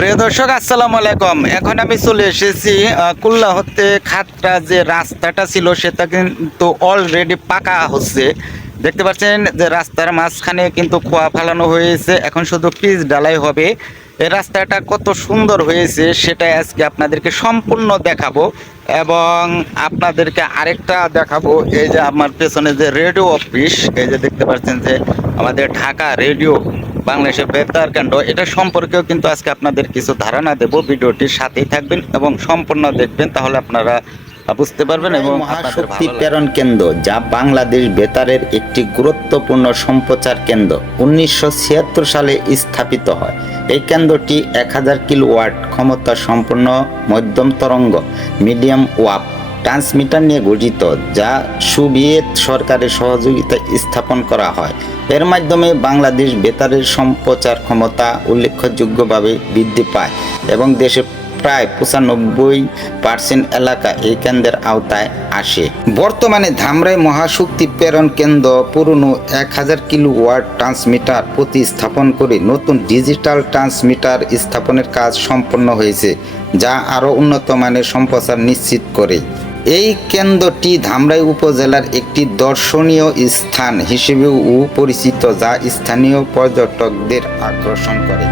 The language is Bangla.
প্রিয় দর্শক, আসসালামু আলাইকুম। এখন আমি চলে এসেছি কুল্লা হতে খাতরা যে রাস্তাটা ছিল, সেটা কিন্তু অলরেডি পাকা হচ্ছে। দেখতে পাচ্ছেন যে রাস্তার মাঝখানে কিন্তু খোয়া ফালানো হয়েছে। এখন শুধু পিচ ডালাই হবে। এই রাস্তাটা কত সুন্দর হয়েছে সেটা আজকে আপনাদেরকে সম্পূর্ণ দেখাবো এবং আপনাদেরকে আরেকটা দেখাবো। এই যে আমার পেছনে যে রেডিও অফিস এই যে দেখতে পাচ্ছেন যে আমাদের ঢাকা রেডিও বাংলাদেশের বেতার কেন্দ্র। এটা সম্পর্কেও কিন্তু আজকে আপনাদের কিছু ধারণা দেব। ভিডিওটির সাথেই থাকবেন এবং সম্পূর্ণ দেখবেন তাহলে আপনারা বুঝতে পারবেন এবং মহাশক্তি প্রেরণ কেন্দ্র যা বাংলাদেশ বেতারের একটি গুরুত্বপূর্ণ সম্প্রচার কেন্দ্র উনিশশো ছিয়াত্তর সালে স্থাপিত হয়। এই কেন্দ্রটি এক হাজার কিলো কিলোওয়াট ক্ষমতা সম্পন্ন মধ্যম তরঙ্গ মিডিয়াম ওয়াপ। ট্রান্সমিটার নিয়ে গঠিত, যা সোভিয়েত সরকারের সহযোগিতা স্থাপন করা হয়। এর মাধ্যমে বাংলাদেশ বেতারের সম্প্রচার ক্ষমতা উল্লেখযোগ্যভাবে বৃদ্ধি পায় এবং দেশে প্রায় পঁচানব্বই পার্সেন্ট এলাকা এই কেন্দ্রের আওতায় আসে। বর্তমানে ধামরাই মহাশক্তি প্রেরণ কেন্দ্র পুরনো এক হাজার কিলো ওয়াট ট্রান্সমিটার প্রতিস্থাপন করে নতুন ডিজিটাল ট্রান্সমিটার স্থাপনের কাজ সম্পন্ন হয়েছে, যা আরও উন্নত মানের সম্প্রচার নিশ্চিত করে। এই কেন্দ্রটি ধামরাই উপজেলার একটি দর্শনীয় স্থান হিসেবেও পরিচিত যা স্থানীয় পর্যটকদের আকর্ষণ করে।